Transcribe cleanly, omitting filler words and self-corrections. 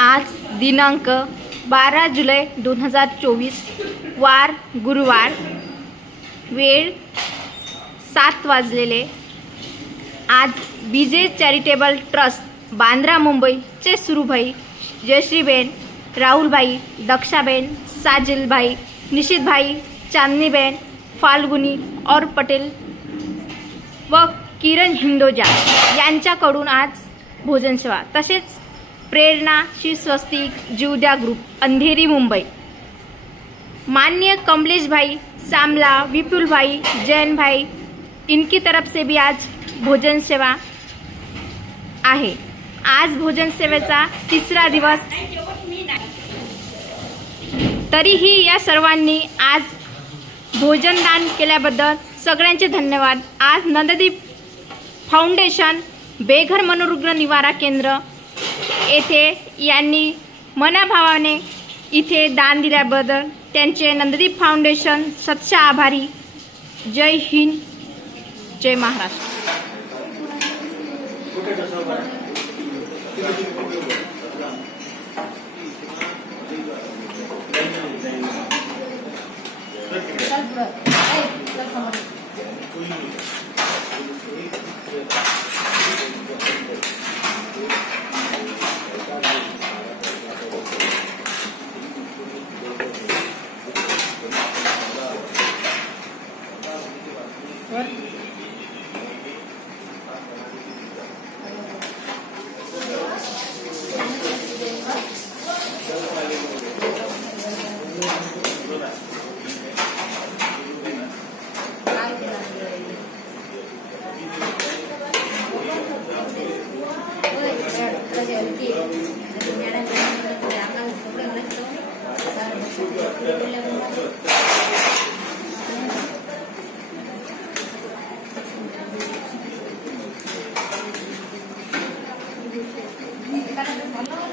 आज दिनांक 12 जुलै 2024 वार गुरुवार, वेळ 7 वाजलेले। आज बीजे चॅरिटेबल ट्रस्ट बांद्रा मुंबईचे सुरूभाई जयश्रीबेन, राहुलभाई, दक्षाबेन, साजिलभाई, निशितभाई, चांदनीबेन, फाल्गुनी और पटेल व किरण हिंदोजा यांच्याकडून आज भोजन सेवा, तसेच प्रेरणा श्री स्वस्तिक जीवद्या ग्रुप अंधेरी मुंबई, माननीय कमलेश भाई सामला, विपुल भाई, जैन भाई, इनकी तरफ से भी आज भोजन सेवा आहे। आज भोजन सेवेचा तिसरा दिवस, तरीही या सर्वांनी आज भोजनदान केल्याबद्दल सगळ्यांचे धन्यवाद। आज नंददीप फाउंडेशन बेघर मनोरुग्ण निवारा केंद्र येथे यांनी मनाभावाने इथे दान दिल्याबद्दल त्यांचे नंददीप फाउंडेशन सच्चा आभारी। जय हिंद, जय महाराष्ट्र। Gracias.